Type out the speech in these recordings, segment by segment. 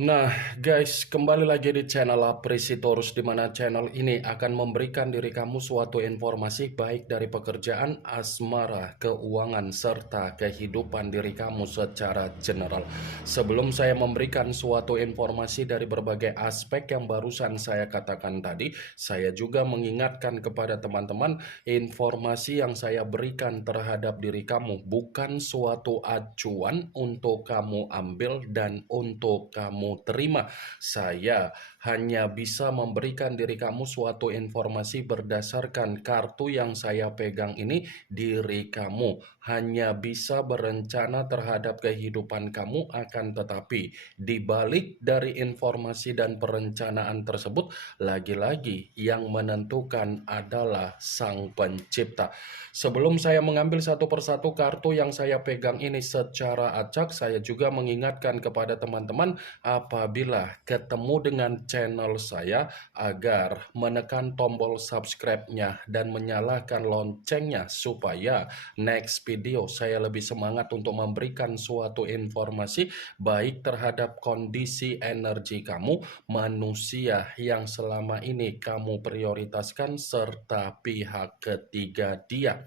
Nah, guys, kembali lagi di channel Apresitorus, di mana channel ini akan memberikan diri kamu suatu informasi baik dari pekerjaan, asmara, keuangan, serta kehidupan diri kamu secara general. Sebelum saya memberikan suatu informasi dari berbagai aspek yang barusan saya katakan tadi, saya juga mengingatkan kepada teman-teman, informasi yang saya berikan terhadap diri kamu bukan suatu acuan untuk kamu ambil dan untuk kamu terima. Saya hanya bisa memberikan diri kamu suatu informasi berdasarkan kartu yang saya pegang ini. Diri kamu hanya bisa berencana terhadap kehidupan kamu, akan tetapi di balik dari informasi dan perencanaan tersebut, lagi-lagi yang menentukan adalah Sang Pencipta. Sebelum saya mengambil satu persatu kartu yang saya pegang ini secara acak, saya juga mengingatkan kepada teman-teman, apabila ketemu dengan channel saya, agar menekan tombol subscribe-nya dan menyalakan loncengnya supaya next video saya lebih semangat untuk memberikan suatu informasi baik terhadap kondisi energi kamu, manusia yang selama ini kamu prioritaskan, serta pihak ketiga dia.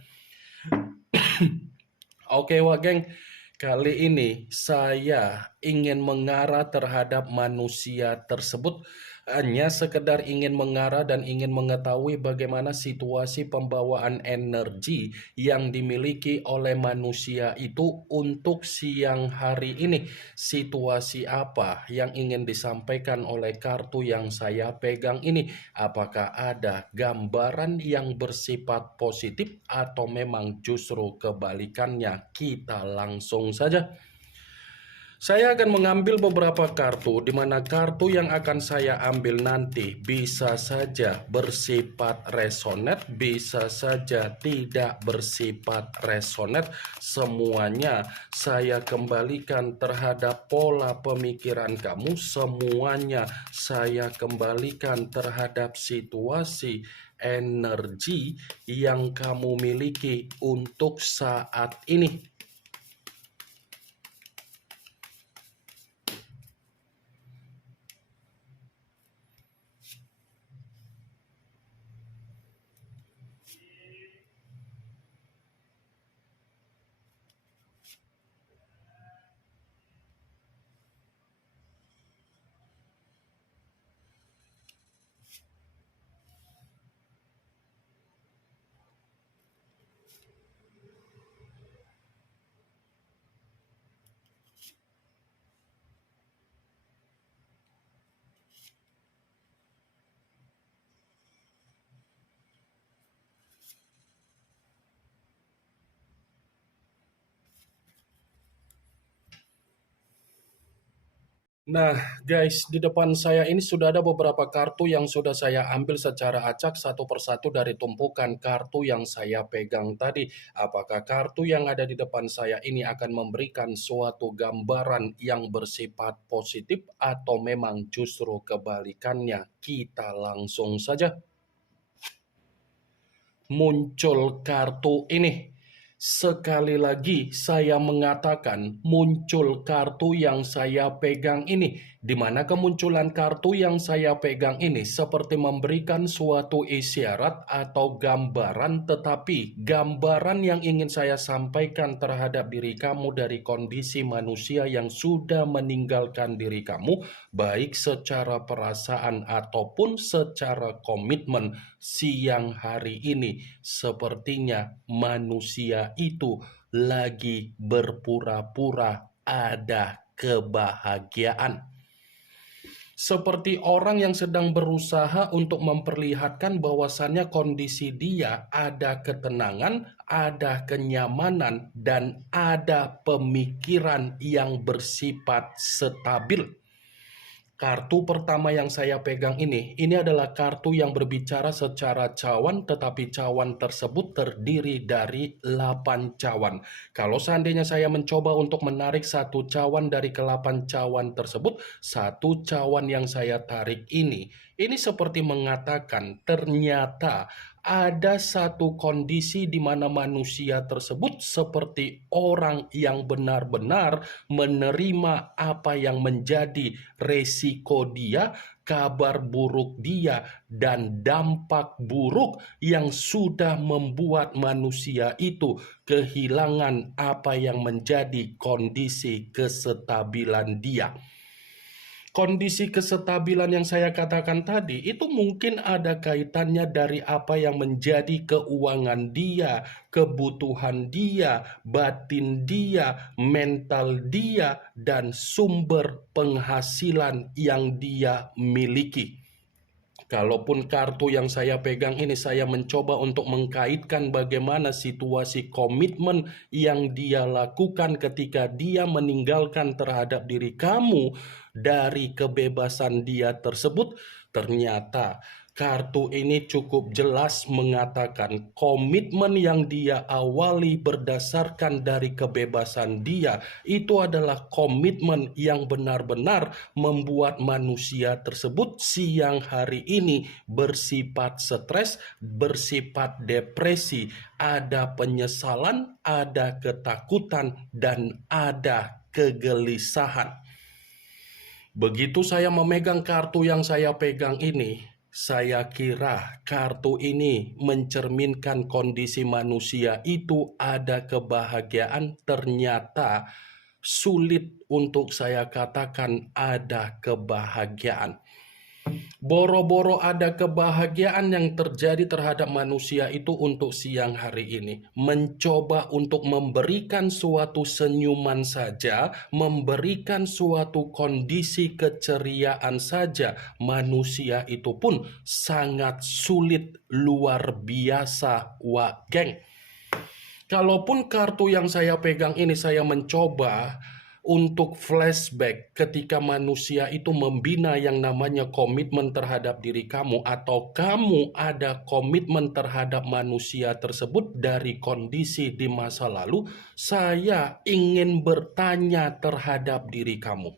Oke, wah geng, kali ini saya ingin mengarah terhadap manusia tersebut, hanya sekedar ingin mengarah dan ingin mengetahui bagaimana situasi pembawaan energi yang dimiliki oleh manusia itu untuk siang hari ini. Situasi apa yang ingin disampaikan oleh kartu yang saya pegang ini? Apakah ada gambaran yang bersifat positif atau memang justru kebalikannya? Kita langsung saja. Saya akan mengambil beberapa kartu, di mana kartu yang akan saya ambil nanti bisa saja bersifat resonate, bisa saja tidak bersifat resonate. Semuanya saya kembalikan terhadap pola pemikiran kamu, semuanya saya kembalikan terhadap situasi energi yang kamu miliki untuk saat ini. Nah, guys, di depan saya ini sudah ada beberapa kartu yang sudah saya ambil secara acak satu persatu dari tumpukan kartu yang saya pegang tadi. Apakah kartu yang ada di depan saya ini akan memberikan suatu gambaran yang bersifat positif atau memang justru kebalikannya? Kita langsung saja. Muncul kartu ini. Sekali lagi saya mengatakan, muncul kartu yang saya pegang ini, di mana kemunculan kartu yang saya pegang ini seperti memberikan suatu isyarat atau gambaran, tetapi gambaran yang ingin saya sampaikan terhadap diri kamu dari kondisi manusia yang sudah meninggalkan diri kamu, baik secara perasaan ataupun secara komitmen, siang hari ini sepertinya manusia itu lagi berpura-pura ada kebahagiaan. Seperti orang yang sedang berusaha untuk memperlihatkan bahwasannya kondisi dia ada ketenangan, ada kenyamanan, dan ada pemikiran yang bersifat stabil. Kartu pertama yang saya pegang ini adalah kartu yang berbicara secara cawan, tetapi cawan tersebut terdiri dari 8 cawan. Kalau seandainya saya mencoba untuk menarik satu cawan dari ke-8 cawan tersebut, satu cawan yang saya tarik ini Ini seperti mengatakan ternyata ada satu kondisi di mana manusia tersebut seperti orang yang benar-benar menerima apa yang menjadi resiko dia, kabar buruk dia, dan dampak buruk yang sudah membuat manusia itu kehilangan apa yang menjadi kondisi kestabilan dia. Kondisi kestabilan yang saya katakan tadi itu mungkin ada kaitannya dari apa yang menjadi keuangan dia, kebutuhan dia, batin dia, mental dia, dan sumber penghasilan yang dia miliki. Kalaupun kartu yang saya pegang ini saya mencoba untuk mengkaitkan bagaimana situasi komitmen yang dia lakukan ketika dia meninggalkan terhadap diri kamu dari kebebasan dia tersebut, ternyata kartu ini cukup jelas mengatakan komitmen yang dia awali berdasarkan dari kebebasan dia itu adalah komitmen yang benar-benar membuat manusia tersebut siang hari ini bersifat stres, bersifat depresi, ada penyesalan, ada ketakutan, dan ada kegelisahan. Begitu saya memegang kartu yang saya pegang ini, saya kira kartu ini mencerminkan kondisi manusia itu ada kebahagiaan, ternyata sulit untuk saya katakan ada kebahagiaan. Boro-boro ada kebahagiaan yang terjadi terhadap manusia itu untuk siang hari ini. Mencoba untuk memberikan suatu senyuman saja, memberikan suatu kondisi keceriaan saja, manusia itu pun sangat sulit, luar biasa, wah geng. Kalaupun kartu yang saya pegang ini saya mencoba untuk flashback ketika manusia itu membina yang namanya komitmen terhadap diri kamu atau kamu ada komitmen terhadap manusia tersebut dari kondisi di masa lalu, saya ingin bertanya terhadap diri kamu.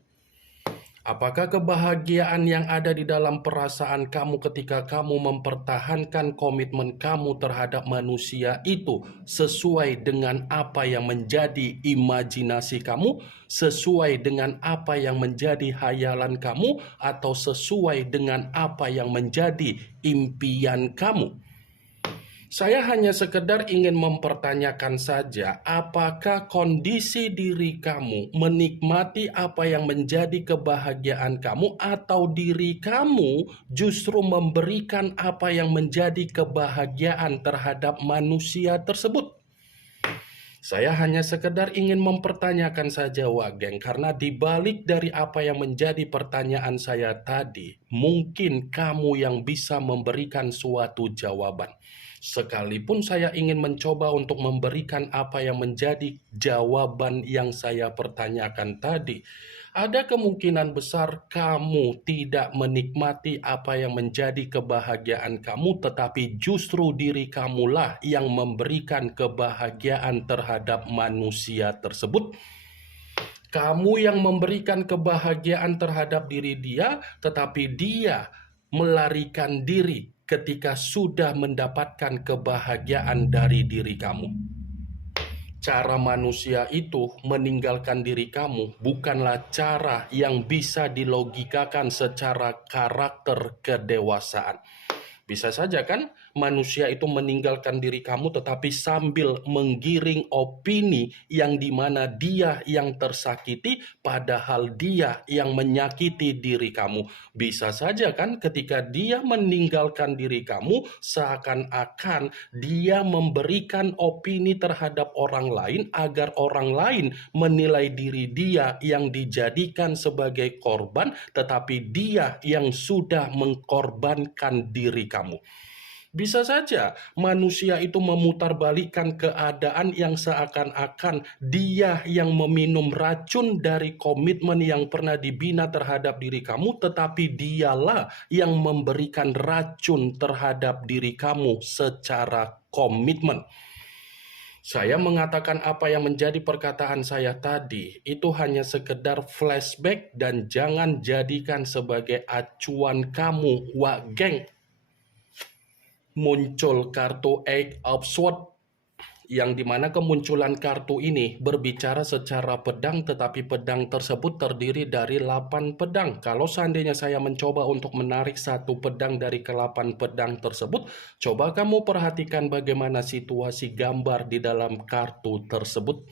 Apakah kebahagiaan yang ada di dalam perasaan kamu ketika kamu mempertahankan komitmen kamu terhadap manusia itu sesuai dengan apa yang menjadi imajinasi kamu, sesuai dengan apa yang menjadi hayalan kamu, atau sesuai dengan apa yang menjadi impian kamu? Saya hanya sekedar ingin mempertanyakan saja, apakah kondisi diri kamu menikmati apa yang menjadi kebahagiaan kamu, atau diri kamu justru memberikan apa yang menjadi kebahagiaan terhadap manusia tersebut? Saya hanya sekedar ingin mempertanyakan saja, Wageng, karena dibalik dari apa yang menjadi pertanyaan saya tadi, mungkin kamu yang bisa memberikan suatu jawaban. Sekalipun saya ingin mencoba untuk memberikan apa yang menjadi jawaban yang saya pertanyakan tadi, ada kemungkinan besar kamu tidak menikmati apa yang menjadi kebahagiaan kamu, tetapi justru diri kamulah yang memberikan kebahagiaan terhadap manusia tersebut. Kamu yang memberikan kebahagiaan terhadap diri dia, tetapi dia melarikan diri ketika sudah mendapatkan kebahagiaan dari diri kamu. Cara manusia itu meninggalkan diri kamu bukanlah cara yang bisa dilogikakan secara karakter kedewasaan. Bisa saja kan manusia itu meninggalkan diri kamu tetapi sambil menggiring opini yang dimana dia yang tersakiti padahal dia yang menyakiti diri kamu. Bisa saja kan ketika dia meninggalkan diri kamu seakan-akan dia memberikan opini terhadap orang lain agar orang lain menilai diri dia yang dijadikan sebagai korban tetapi dia yang sudah mengkorbankan diri kamu. Bisa saja manusia itu memutarbalikkan keadaan yang seakan-akan dia yang meminum racun dari komitmen yang pernah dibina terhadap diri kamu, tetapi dialah yang memberikan racun terhadap diri kamu secara komitmen. Saya mengatakan apa yang menjadi perkataan saya tadi itu hanya sekedar flashback dan jangan jadikan sebagai acuan kamu, wak geng. Muncul kartu Eight of Swords yang dimana kemunculan kartu ini berbicara secara pedang, tetapi pedang tersebut terdiri dari 8 pedang. Kalau seandainya saya mencoba untuk menarik satu pedang dari ke-8 pedang tersebut, coba kamu perhatikan bagaimana situasi gambar di dalam kartu tersebut.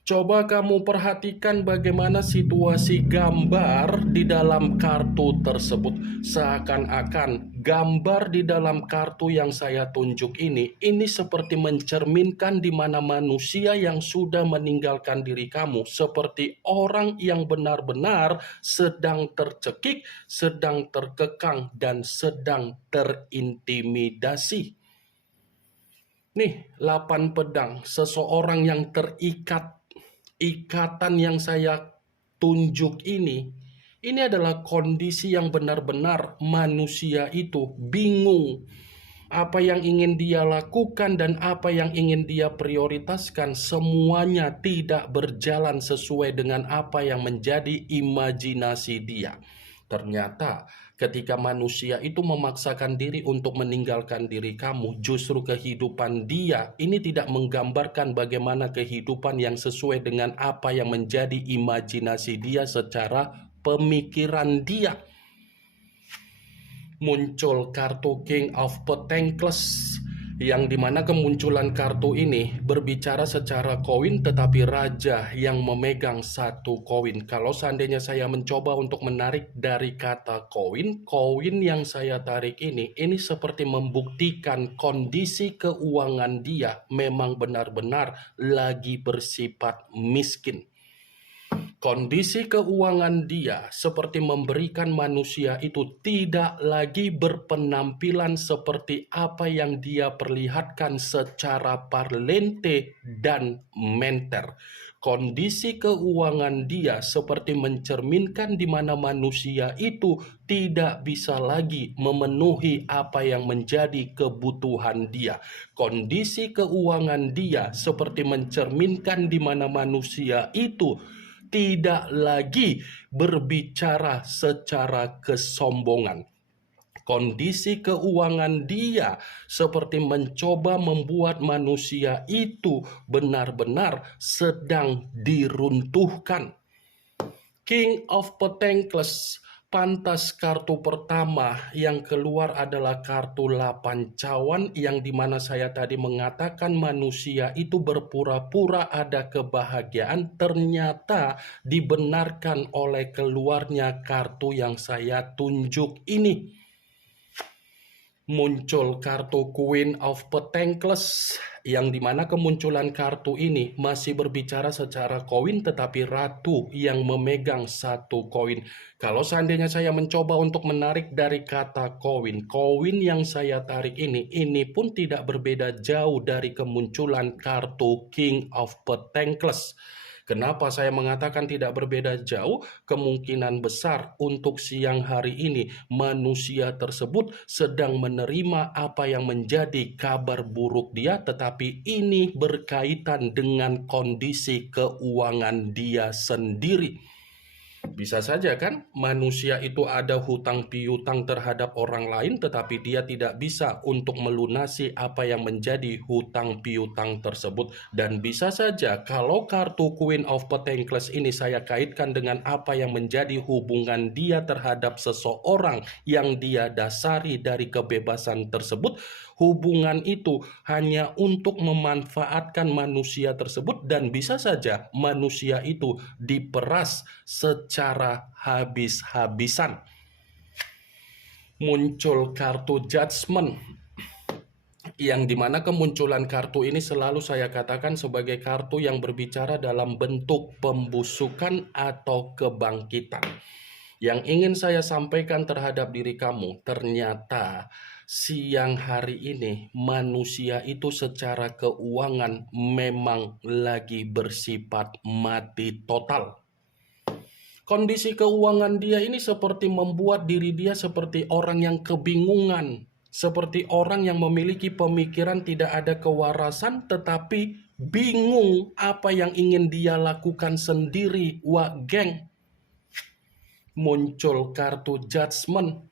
Coba kamu perhatikan bagaimana situasi gambar di dalam kartu tersebut. Seakan-akan gambar di dalam kartu yang saya tunjuk ini seperti mencerminkan di mana manusia yang sudah meninggalkan diri kamu, seperti orang yang benar-benar sedang tercekik, sedang terkekang, dan sedang terintimidasi. Nih, 8 pedang, seseorang yang terikat. Ikatan yang saya tunjuk ini adalah kondisi yang benar-benar manusia itu bingung apa yang ingin dia lakukan dan apa yang ingin dia prioritaskan. Semuanya tidak berjalan sesuai dengan apa yang menjadi imajinasi dia. Ternyata ketika manusia itu memaksakan diri untuk meninggalkan diri kamu, justru kehidupan dia ini tidak menggambarkan bagaimana kehidupan yang sesuai dengan apa yang menjadi imajinasi dia secara pemikiran dia. Muncul kartu King of Pentacles yang dimana kemunculan kartu ini berbicara secara koin, tetapi raja yang memegang satu koin. Kalau seandainya saya mencoba untuk menarik dari kata koin, koin yang saya tarik ini seperti membuktikan kondisi keuangan dia memang benar-benar lagi bersifat miskin. Kondisi keuangan dia seperti memberikan manusia itu tidak lagi berpenampilan seperti apa yang dia perlihatkan secara parlente dan menter. Kondisi keuangan dia seperti mencerminkan di mana manusia itu tidak bisa lagi memenuhi apa yang menjadi kebutuhan dia. Kondisi keuangan dia seperti mencerminkan di mana manusia itu tidak lagi berbicara secara kesombongan. Kondisi keuangan dia seperti mencoba membuat manusia itu benar-benar sedang diruntuhkan. King of Pentacles, pantas kartu pertama yang keluar adalah kartu 8 cawan, yang dimana saya tadi mengatakan manusia itu berpura-pura ada kebahagiaan, ternyata dibenarkan oleh keluarnya kartu yang saya tunjuk ini. Muncul kartu Queen of Pentacles yang dimana kemunculan kartu ini masih berbicara secara koin, tetapi ratu yang memegang satu koin. Kalau seandainya saya mencoba untuk menarik dari kata koin, koin yang saya tarik ini pun tidak berbeda jauh dari kemunculan kartu King of Pentacles. Kenapa saya mengatakan tidak berbeda jauh? Kemungkinan besar untuk siang hari ini manusia tersebut sedang menerima apa yang menjadi kabar buruk dia, tetapi ini berkaitan dengan kondisi keuangan dia sendiri. Bisa saja kan manusia itu ada hutang piutang terhadap orang lain, tetapi dia tidak bisa untuk melunasi apa yang menjadi hutang piutang tersebut. Dan bisa saja kalau kartu Queen of Pentacles ini saya kaitkan dengan apa yang menjadi hubungan dia terhadap seseorang yang dia dasari dari kebebasan tersebut, hubungan itu hanya untuk memanfaatkan manusia tersebut, dan bisa saja manusia itu diperas secara habis-habisan. Muncul kartu Judgment yang dimana kemunculan kartu ini selalu saya katakan sebagai kartu yang berbicara dalam bentuk pembusukan atau kebangkitan. Yang ingin saya sampaikan terhadap diri kamu, ternyata siang hari ini manusia itu secara keuangan memang lagi bersifat mati total. Kondisi keuangan dia ini seperti membuat diri dia seperti orang yang kebingungan. Seperti orang yang memiliki pemikiran tidak ada kewarasan tetapi bingung apa yang ingin dia lakukan sendiri. Wah, geng, muncul kartu judgment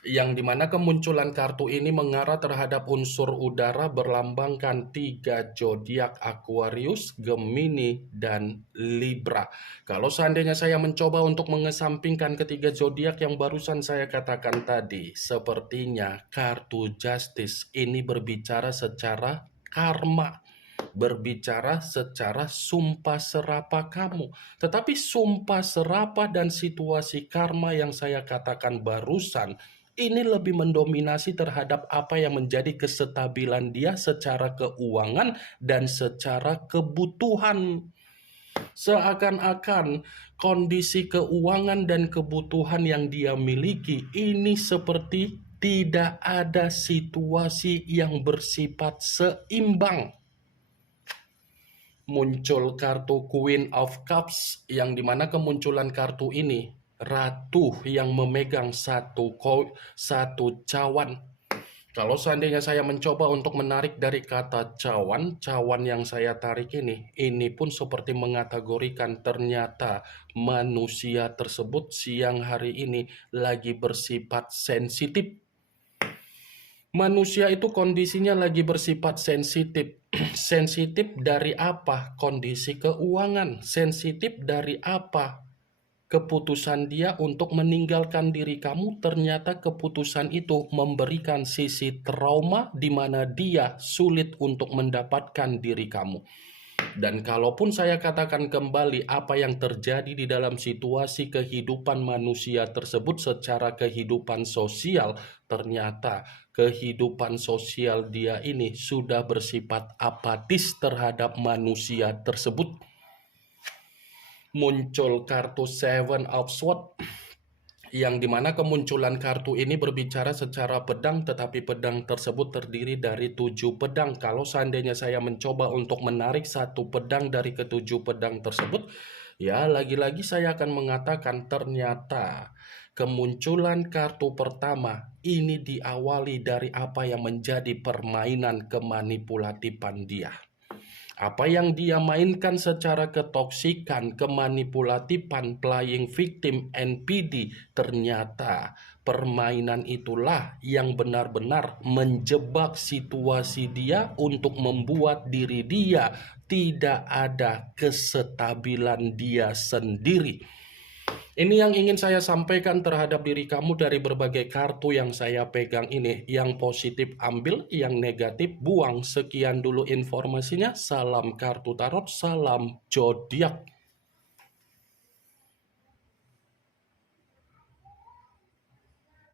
yang dimana kemunculan kartu ini mengarah terhadap unsur udara berlambangkan 3 zodiak Aquarius, Gemini, dan Libra. Kalau seandainya saya mencoba untuk mengesampingkan ketiga zodiak yang barusan saya katakan tadi, sepertinya kartu Justice ini berbicara secara karma, berbicara secara sumpah serapah kamu. Tetapi sumpah serapah dan situasi karma yang saya katakan barusan ini lebih mendominasi terhadap apa yang menjadi kestabilan dia secara keuangan dan secara kebutuhan. Seakan-akan kondisi keuangan dan kebutuhan yang dia miliki ini seperti tidak ada situasi yang bersifat seimbang. Muncul kartu Queen of Cups yang dimana kemunculan kartu ini ratu yang memegang satu cawan. Kalau seandainya saya mencoba untuk menarik dari kata cawan yang saya tarik ini pun seperti mengategorikan ternyata manusia tersebut siang hari ini lagi bersifat sensitif. Manusia itu kondisinya lagi bersifat sensitif. Sensitif dari apa? Kondisi keuangan. Sensitif dari apa? Keputusan dia untuk meninggalkan diri kamu, ternyata keputusan itu memberikan sisi trauma di mana dia sulit untuk mendapatkan diri kamu. Dan kalaupun saya katakan kembali apa yang terjadi di dalam situasi kehidupan manusia tersebut secara kehidupan sosial, ternyata kehidupan sosial dia ini sudah bersifat apatis terhadap manusia tersebut. Muncul kartu Seven of Swords yang dimana kemunculan kartu ini berbicara secara pedang, tetapi pedang tersebut terdiri dari 7 pedang. Kalau seandainya saya mencoba untuk menarik satu pedang dari ketujuh pedang tersebut, ya lagi-lagi saya akan mengatakan ternyata kemunculan kartu pertama ini diawali dari apa yang menjadi permainan kemanipulatifan dia. Apa yang dia mainkan secara ketoksikan, kemanipulatifan, playing victim, NPD, ternyata permainan itulah yang benar-benar menjebak situasi dia untuk membuat diri dia tidak ada kestabilan dia sendiri. Ini yang ingin saya sampaikan terhadap diri kamu dari berbagai kartu yang saya pegang ini. Yang positif ambil, yang negatif buang. Sekian dulu informasinya. Salam kartu tarot, salam zodiak.